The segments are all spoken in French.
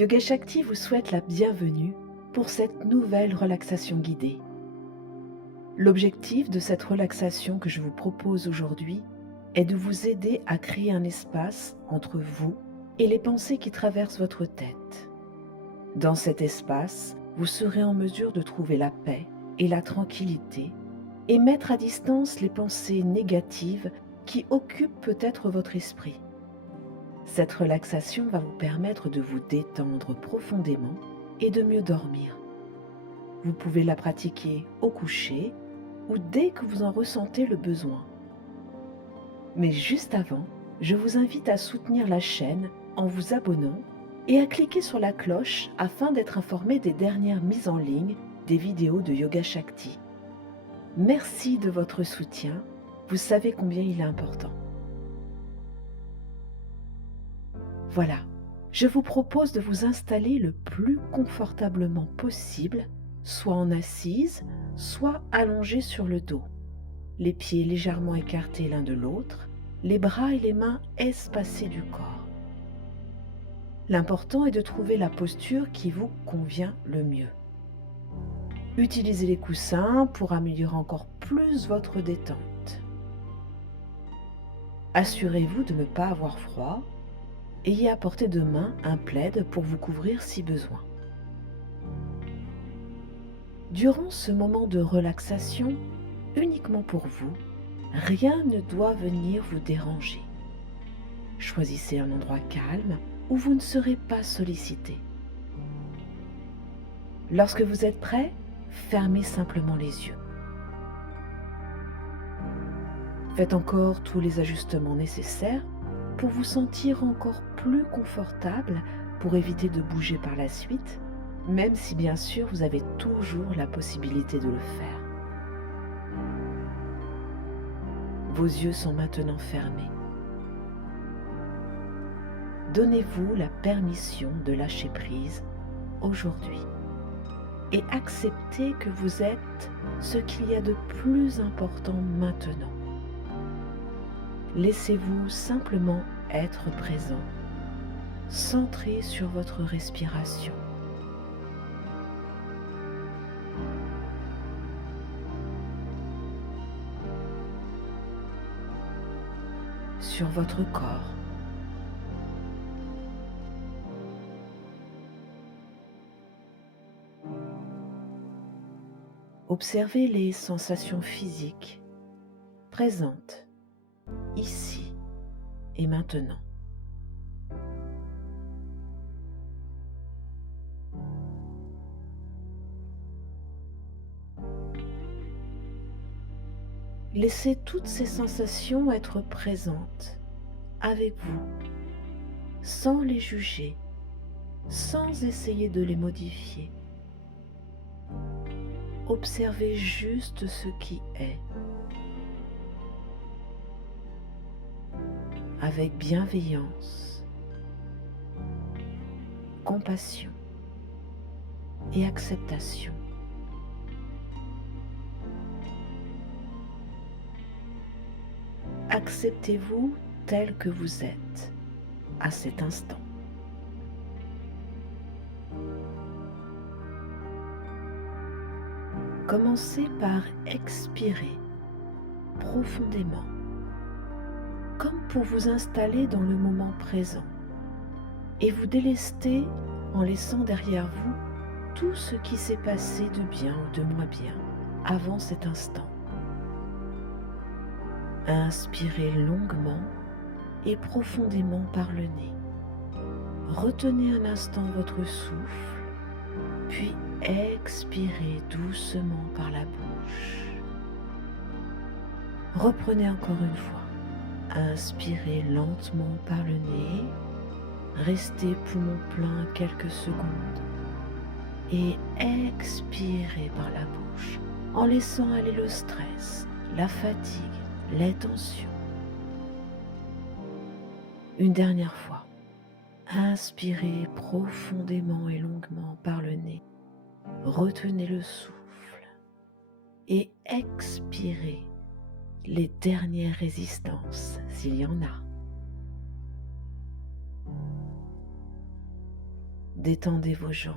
Yoga Shakti vous souhaite la bienvenue pour cette nouvelle relaxation guidée. L'objectif de cette relaxation que je vous propose aujourd'hui est de vous aider à créer un espace entre vous et les pensées qui traversent votre tête. Dans cet espace, vous serez en mesure de trouver la paix et la tranquillité et mettre à distance les pensées négatives qui occupent peut-être votre esprit. Cette relaxation va vous permettre de vous détendre profondément et de mieux dormir. Vous pouvez la pratiquer au coucher ou dès que vous en ressentez le besoin. Mais juste avant, je vous invite à soutenir la chaîne en vous abonnant et à cliquer sur la cloche afin d'être informé des dernières mises en ligne des vidéos de Yoga Shakti. Merci de votre soutien, vous savez combien il est important. Voilà, je vous propose de vous installer le plus confortablement possible, soit en assise, soit allongé sur le dos. Les pieds légèrement écartés l'un de l'autre, les bras et les mains espacés du corps. L'important est de trouver la posture qui vous convient le mieux. Utilisez les coussins pour améliorer encore plus votre détente. Assurez-vous de ne pas avoir froid. Ayez à portée de main un plaid pour vous couvrir si besoin. Durant ce moment de relaxation, uniquement pour vous, rien ne doit venir vous déranger. Choisissez un endroit calme où vous ne serez pas sollicité. Lorsque vous êtes prêt, fermez simplement les yeux. Faites encore tous les ajustements nécessaires pour vous sentir encore plus confortable pour éviter de bouger par la suite, même si bien sûr vous avez toujours la possibilité de le faire. Vos yeux sont maintenant fermés. Donnez-vous la permission de lâcher prise aujourd'hui et acceptez que vous êtes ce qu'il y a de plus important maintenant. Laissez-vous simplement être présent, centré sur votre respiration. Sur votre corps. Observez les sensations physiques présentes ici et maintenant. Laissez toutes ces sensations être présentes avec vous, sans les juger, sans essayer de les modifier. Observez juste ce qui est, avec bienveillance, compassion et acceptation. Acceptez-vous tel que vous êtes à cet instant. Commencez par expirer profondément, comme pour vous installer dans le moment présent et vous délester en laissant derrière vous tout ce qui s'est passé de bien ou de moins bien avant cet instant. Inspirez longuement et profondément par le nez. Retenez un instant votre souffle, puis expirez doucement par la bouche. Reprenez encore une fois. Inspirez lentement par le nez, restez poumon plein quelques secondes et expirez par la bouche en laissant aller le stress, la fatigue, les tensions. Une dernière fois, inspirez profondément et longuement par le nez, retenez le souffle et expirez les dernières résistances s'il y en a. Détendez vos jambes,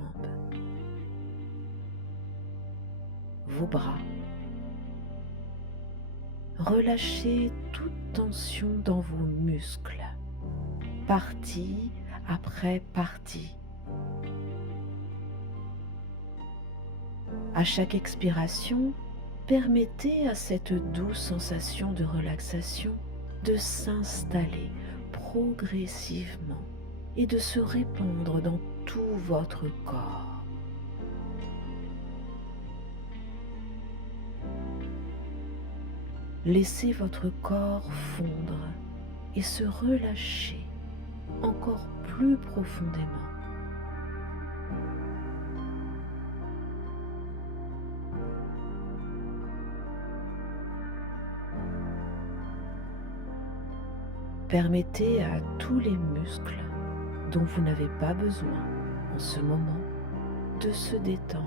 vos bras. Relâchez toute tension dans vos muscles, partie après partie. À chaque expiration, permettez à cette douce sensation de relaxation de s'installer progressivement et de se répandre dans tout votre corps. Laissez votre corps fondre et se relâcher encore plus profondément. Permettez à tous les muscles dont vous n'avez pas besoin en ce moment de se détendre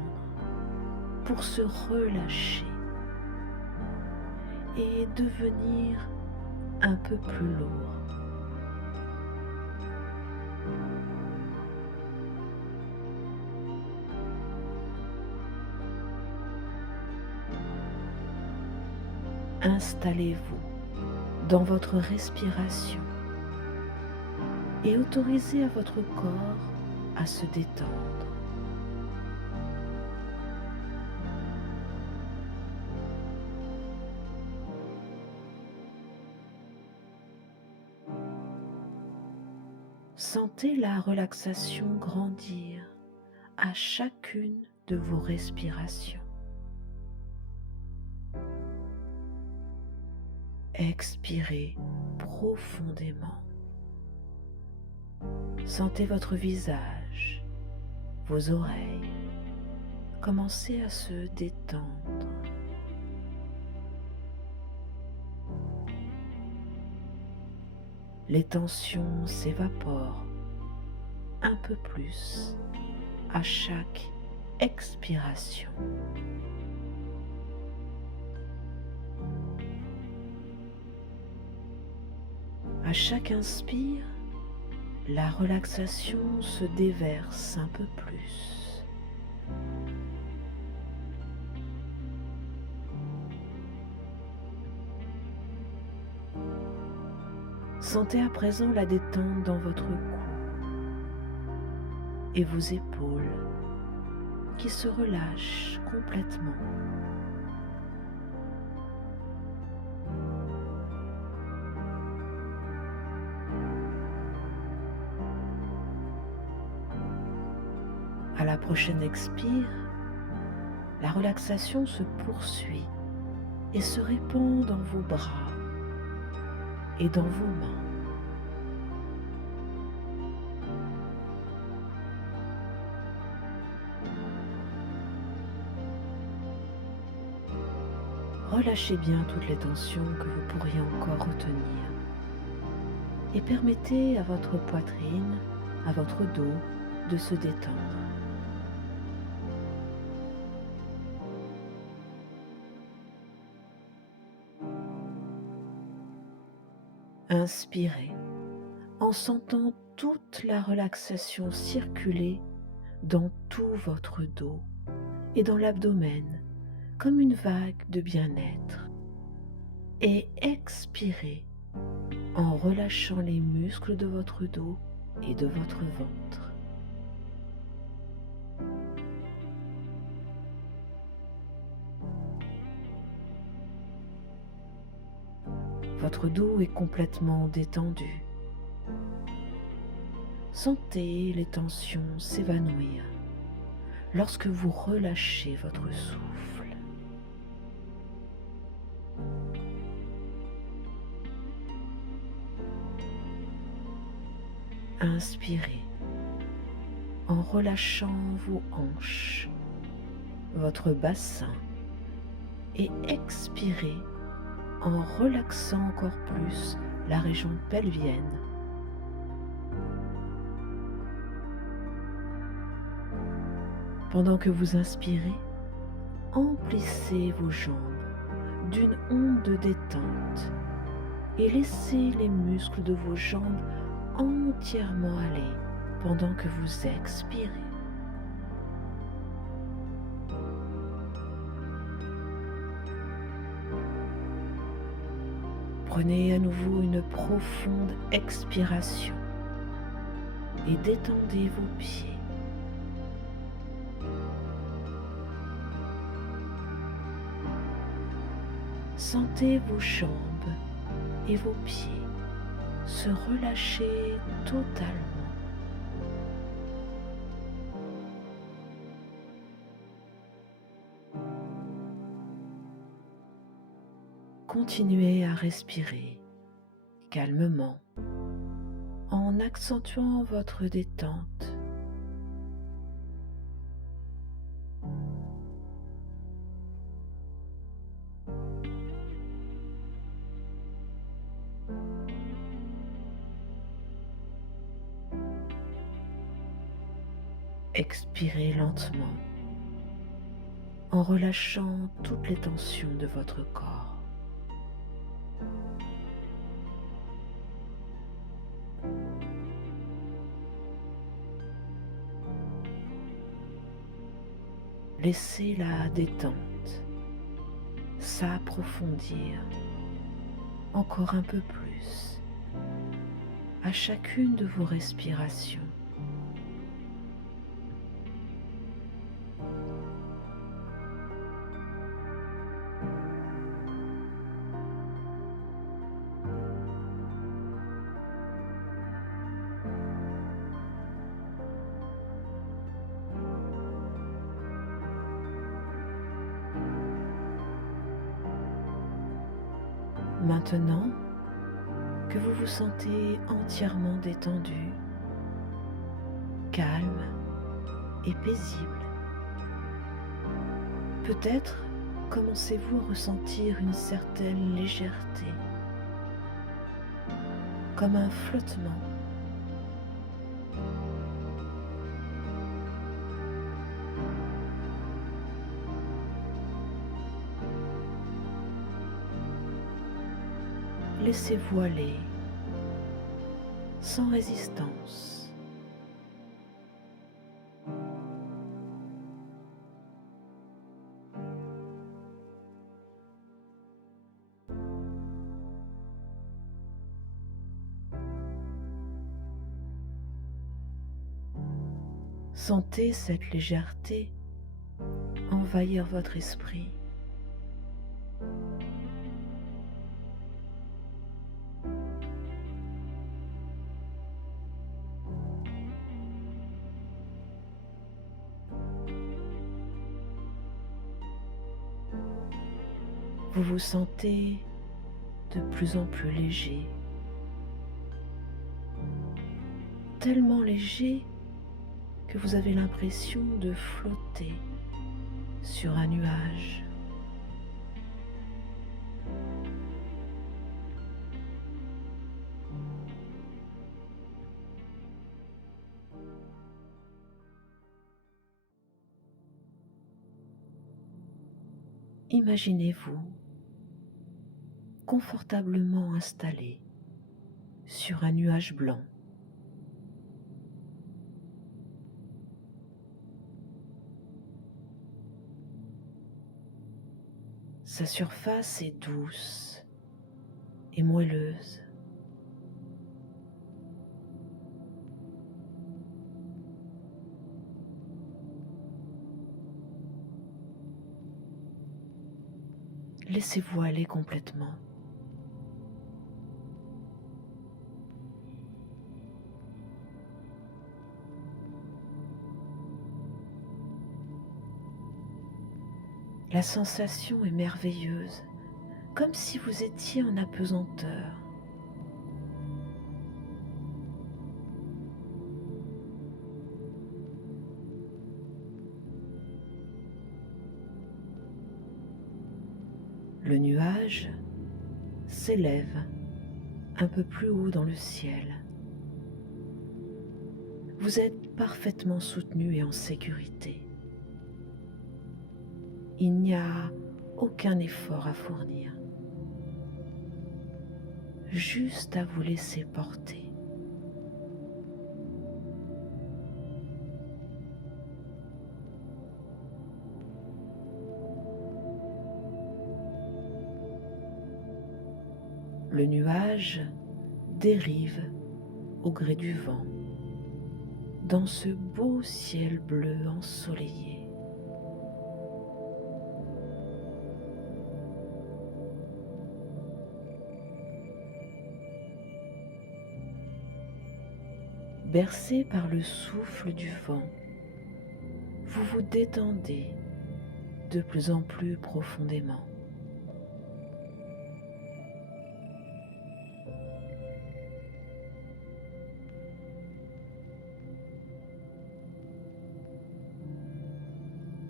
pour se relâcher et devenir un peu plus lourd. Installez-vous dans votre respiration et autorisez à votre corps à se détendre. Sentez la relaxation grandir à chacune de vos respirations. Expirez profondément. Sentez votre visage, vos oreilles commencer à se détendre. Les tensions s'évaporent un peu plus à chaque expiration. À chaque inspire, la relaxation se déverse un peu plus. Sentez à présent la détente dans votre cou et vos épaules qui se relâchent complètement. À la prochaine expire, la relaxation se poursuit et se répand dans vos bras et dans vos mains. Relâchez bien toutes les tensions que vous pourriez encore retenir et permettez à votre poitrine, à votre dos de se détendre. Inspirez en sentant toute la relaxation circuler dans tout votre dos et dans l'abdomen comme une vague de bien-être. Et expirez en relâchant les muscles de votre dos et de votre ventre. Votre dos est complètement détendu. Sentez les tensions s'évanouir lorsque vous relâchez votre souffle. Inspirez en relâchant vos hanches, votre bassin et expirez en relaxant encore plus la région pelvienne. Pendant que vous inspirez, emplissez vos jambes d'une onde de détente et laissez les muscles de vos jambes entièrement aller pendant que vous expirez. Prenez à nouveau une profonde expiration et détendez vos pieds. Sentez vos jambes et vos pieds se relâcher totalement. Continuez à respirer calmement en accentuant votre détente. Expirez lentement en relâchant toutes les tensions de votre corps. Laissez la détente s'approfondir encore un peu plus à chacune de vos respirations. Maintenant que vous vous sentez entièrement détendu, calme et paisible, peut-être commencez-vous à ressentir une certaine légèreté, comme un flottement. Laissez-vous aller sans résistance. Sentez cette légèreté envahir votre esprit. Vous vous sentez de plus en plus léger, tellement léger que vous avez l'impression de flotter sur un nuage. Imaginez-vous confortablement installé sur un nuage blanc. Sa surface est douce et moelleuse. Laissez-vous aller complètement. La sensation est merveilleuse, comme si vous étiez en apesanteur. Le nuage s'élève un peu plus haut dans le ciel. Vous êtes parfaitement soutenu et en sécurité. Il n'y a aucun effort à fournir, juste à vous laisser porter. Le nuage dérive au gré du vent dans ce beau ciel bleu ensoleillé. Bercé par le souffle du vent, vous vous détendez de plus en plus profondément.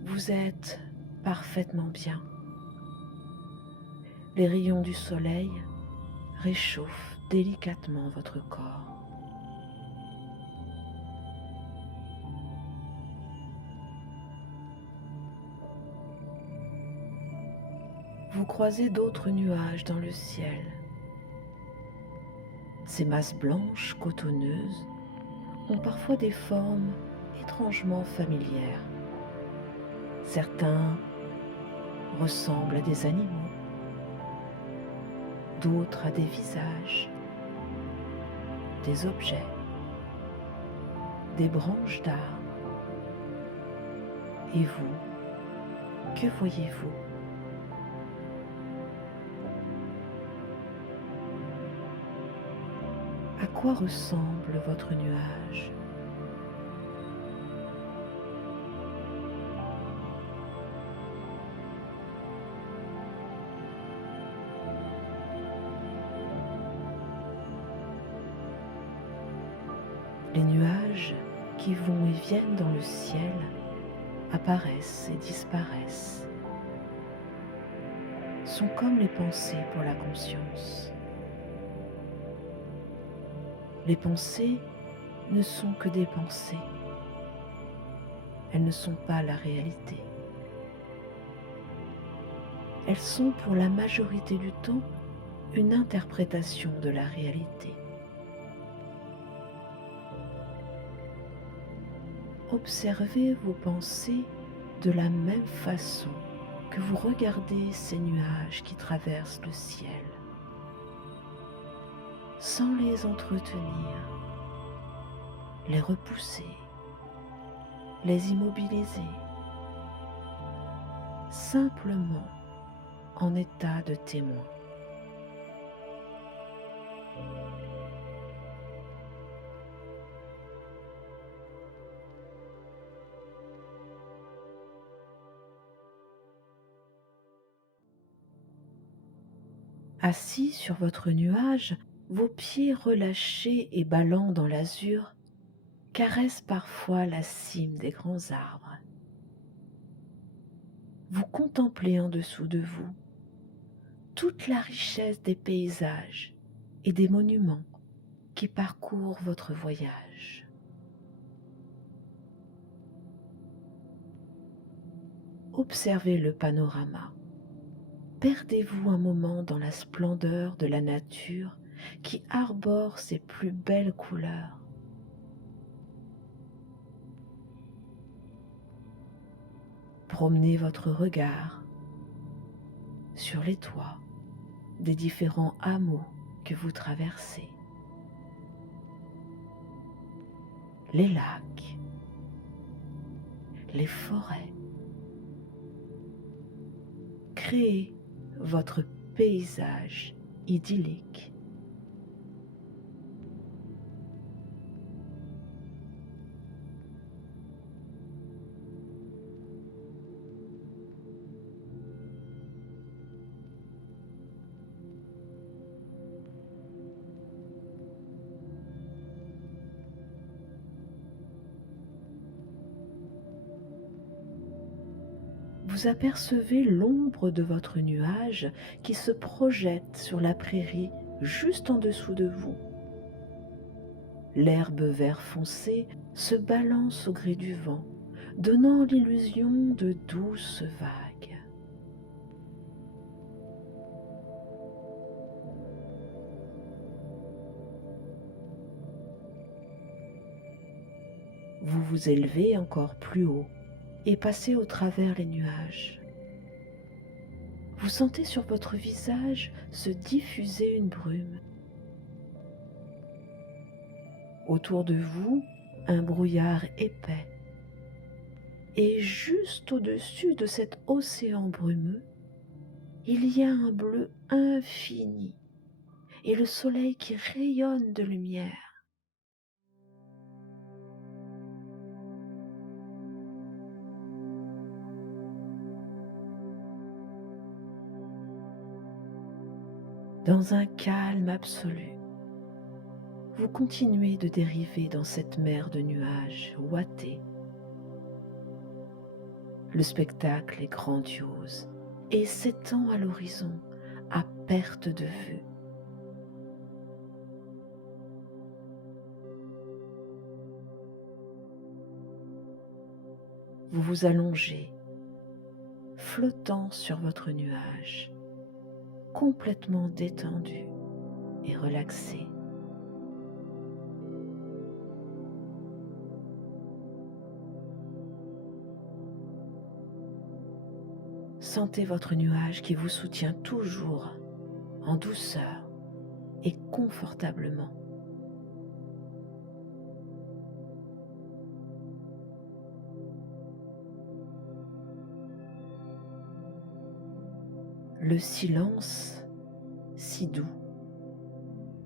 Vous êtes parfaitement bien. Les rayons du soleil réchauffent délicatement votre corps. Vous croisez d'autres nuages dans le ciel. Ces masses blanches cotonneuses ont parfois des formes étrangement familières. Certains ressemblent à des animaux, d'autres à des visages, des objets, des branches d'arbres. Et vous, que voyez-vous? À quoi ressemble votre nuage? Les nuages qui vont et viennent dans le ciel apparaissent et disparaissent, sont comme les pensées pour la conscience. Les pensées ne sont que des pensées. Elles ne sont pas la réalité. Elles sont pour la majorité du temps une interprétation de la réalité. Observez vos pensées de la même façon que vous regardez ces nuages qui traversent le ciel, sans les entretenir, les repousser, les immobiliser, simplement en état de témoin. Assis sur votre nuage, vos pieds relâchés et ballants dans l'azur caressent parfois la cime des grands arbres. Vous contemplez en dessous de vous toute la richesse des paysages et des monuments qui parcourent votre voyage. Observez le panorama. Perdez-vous un moment dans la splendeur de la nature qui arbore ses plus belles couleurs. Promenez votre regard sur les toits des différents hameaux que vous traversez, les lacs, les forêts. Créez votre paysage idyllique. Vous apercevez l'ombre de votre nuage qui se projette sur la prairie juste en dessous de vous. L'herbe vert foncé se balance au gré du vent, donnant l'illusion de douces vagues. Vous vous élevez encore plus haut et passez au travers les nuages. Vous sentez sur votre visage se diffuser une brume. Autour de vous, un brouillard épais. Et juste au-dessus de cet océan brumeux, il y a un bleu infini et le soleil qui rayonne de lumière. Dans un calme absolu, vous continuez de dériver dans cette mer de nuages ouatés. Le spectacle est grandiose et s'étend à l'horizon à perte de vue. Vous vous allongez, flottant sur votre nuage, complètement détendu et relaxé. Sentez votre nuage qui vous soutient toujours en douceur et confortablement. Le silence, si doux,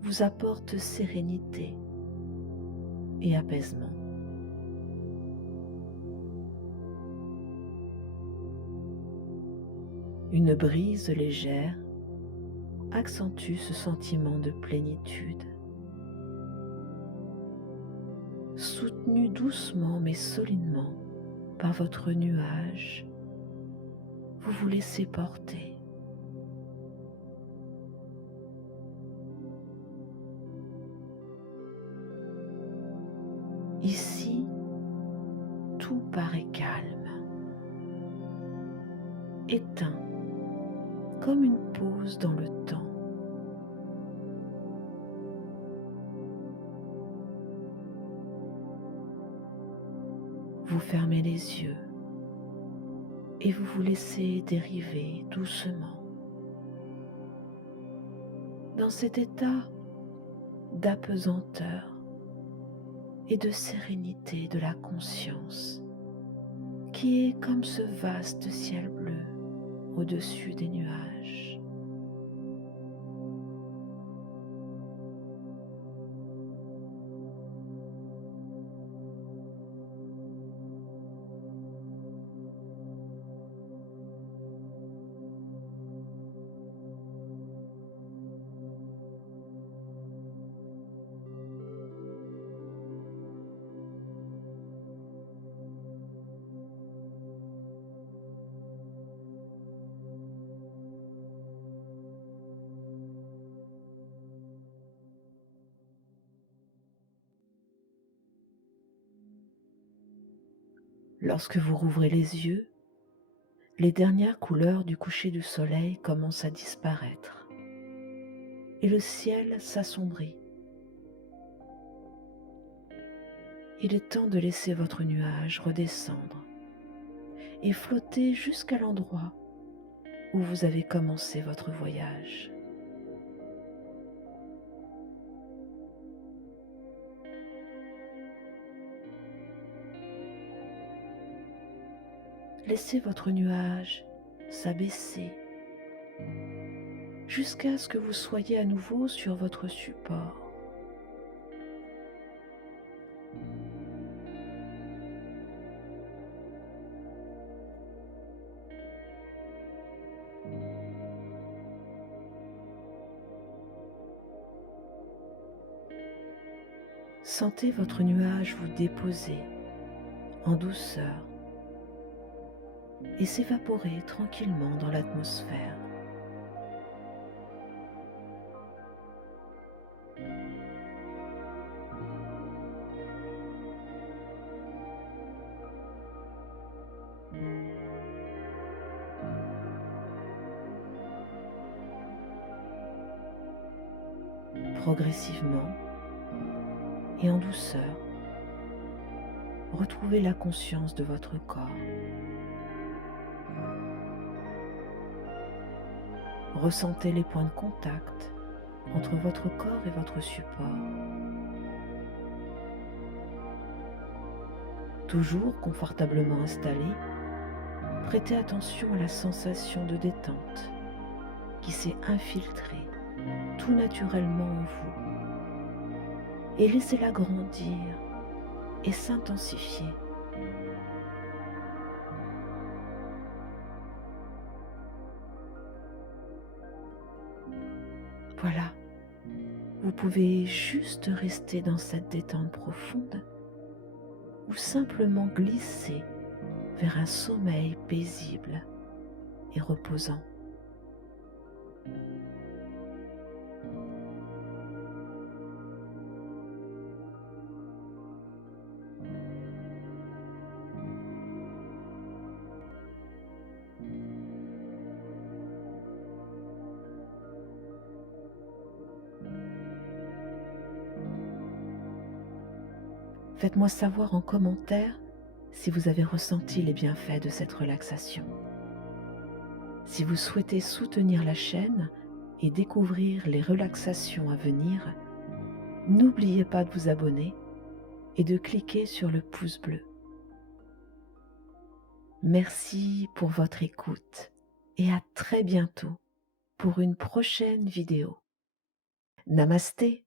vous apporte sérénité et apaisement. Une brise légère accentue ce sentiment de plénitude. Soutenu doucement mais solidement par votre nuage, vous vous laissez porter. Ici, tout paraît calme, éteint, comme une pause dans le temps. Vous fermez les yeux et vous vous laissez dériver doucement dans cet état d'apesanteur et de sérénité de la conscience qui est comme ce vaste ciel bleu au-dessus des nuages. Lorsque vous rouvrez les yeux, les dernières couleurs du coucher du soleil commencent à disparaître et le ciel s'assombrit. Il est temps de laisser votre nuage redescendre et flotter jusqu'à l'endroit où vous avez commencé votre voyage. Laissez votre nuage s'abaisser jusqu'à ce que vous soyez à nouveau sur votre support. Sentez votre nuage vous déposer en douceur et s'évaporer tranquillement dans l'atmosphère. Progressivement et en douceur, retrouvez la conscience de votre corps. Ressentez les points de contact entre votre corps et votre support. Toujours confortablement installé, prêtez attention à la sensation de détente qui s'est infiltrée tout naturellement en vous et laissez-la grandir et s'intensifier. Voilà, vous pouvez juste rester dans cette détente profonde ou simplement glisser vers un sommeil paisible et reposant. Faites-moi savoir en commentaire si vous avez ressenti les bienfaits de cette relaxation. Si vous souhaitez soutenir la chaîne et découvrir les relaxations à venir, n'oubliez pas de vous abonner et de cliquer sur le pouce bleu. Merci pour votre écoute et à très bientôt pour une prochaine vidéo. Namasté.